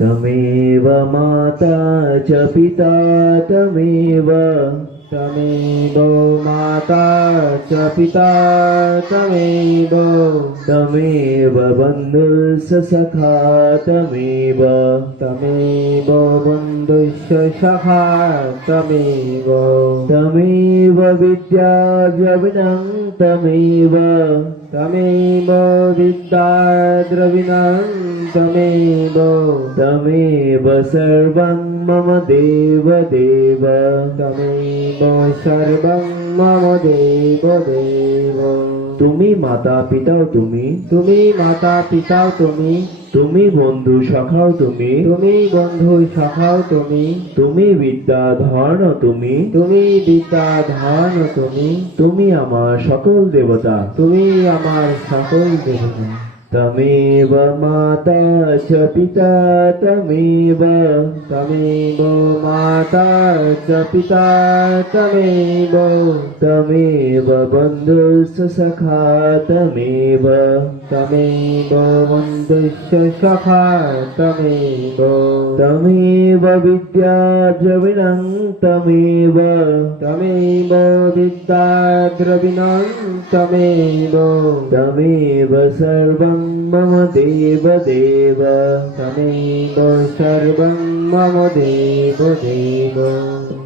तमेव माता च पिता तमेव तमेव माता च पिता तमेव तमेव बन्धुश्च सखा तमेव तमेव बन्धुश्च सखा तमेव तमेव विद्या द्रविणं तमेव तमेव विद्या द्रविणं तमेव तमेव सर्वं मम देव देव तमेव सर्वं मम देव देव তুমি মাতা পিতাও তুমি তুমি মাতা পিতাও তুমি তুমি বন্ধু সখাও তুমি তুমি বন্ধু সখাও তুমি তুমি বিদ্যা ধর্ণ তুমি তুমি বিদ্যা ধান তুমি তুমি আমার সকল দেবতা তুমি আমার সকল দেবতা तमेव माता च पिता तमेव तमेव माता च पिता तमेव तमेव बन्धुश्च सखा तमेव तमेव बन्धुश्च सखा तमेव तमेव विद्या द्रविणं तमेव तमेव विद्या द्रविणं तमेव तमेव सर्वं मम देव देव तमेव सर्वं मम देव देव